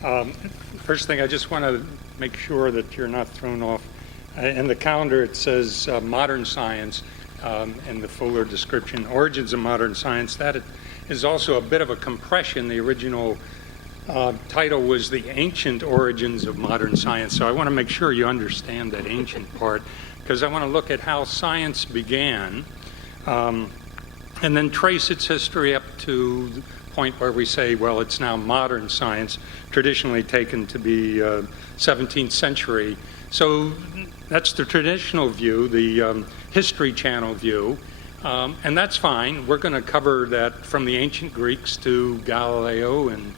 First thing, I just want to make sure that you're not thrown off. In the calendar, it says modern science in the fuller description, origins of modern science. That is also a bit of a compression. The original title was the ancient origins of modern science. So I want to make sure you understand that ancient part, because I want to look at how science began and then trace its history up to the point where we say, well, it's now modern science, traditionally taken to be 17th century. So that's the traditional view, the History Channel view, and that's fine. We're going to cover that from the ancient Greeks to Galileo and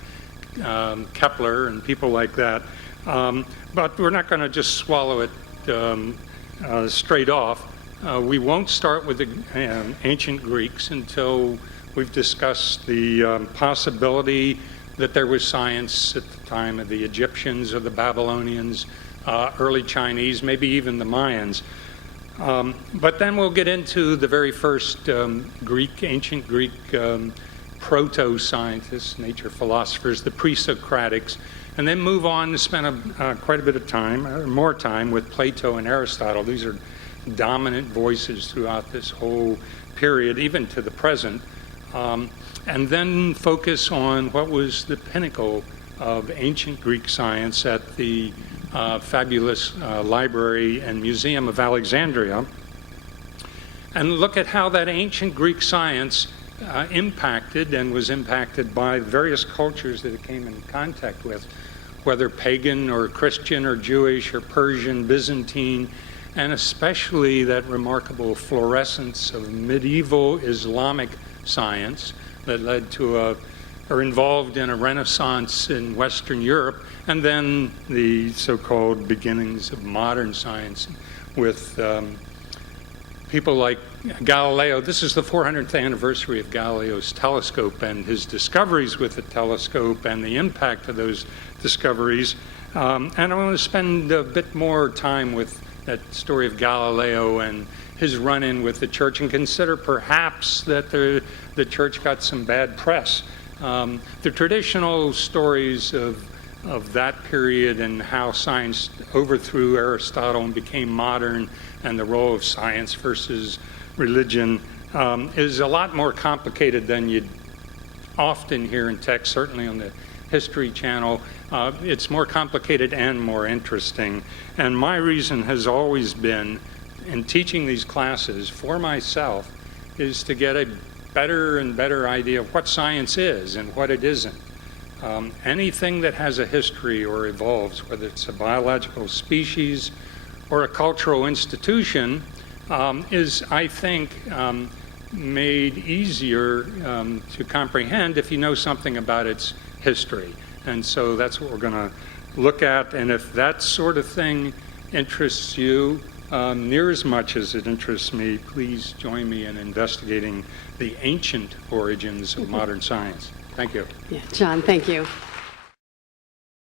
Kepler and people like that, but we're not going to just swallow it straight off. We won't start with the ancient Greeks until we've discussed the possibility that there was science at the time of the Egyptians or the Babylonians, early Chinese, maybe even the Mayans. But then we'll get into the very first ancient Greek proto-scientists, nature philosophers, the pre-Socratics, and then move on to spend quite a bit of time, or more time, with Plato and Aristotle. These are dominant voices throughout this whole period, even to the present. And then focus on what was the pinnacle of ancient Greek science at the fabulous library and museum of Alexandria, and look at how that ancient Greek science impacted and was impacted by various cultures that it came in contact with, whether pagan or Christian or Jewish or Persian, Byzantine, and especially that remarkable fluorescence of medieval Islamic science that led to or involved in a renaissance in Western Europe, and then the so-called beginnings of modern science with people like Galileo. This is the 400th anniversary of Galileo's telescope and his discoveries with the telescope and the impact of those discoveries. And I want to spend a bit more time with that story of Galileo and his run-in with the church, and consider perhaps that the church got some bad press. The traditional stories of that period and how science overthrew Aristotle and became modern, and the role of science versus religion is a lot more complicated than you'd often hear in text, certainly on the History Channel. It's more complicated and more interesting. And my reason has always been, in teaching these classes for myself, is to get a better and better idea of what science is and what it isn't. Anything that has a history or evolves, whether it's a biological species or a cultural institution, is, I think, made easier to comprehend if you know something about its history. And so that's what we're going to look at. And if that sort of thing interests you near as much as it interests me, please join me in investigating the ancient origins of modern science. Thank you. Yeah, John, thank you.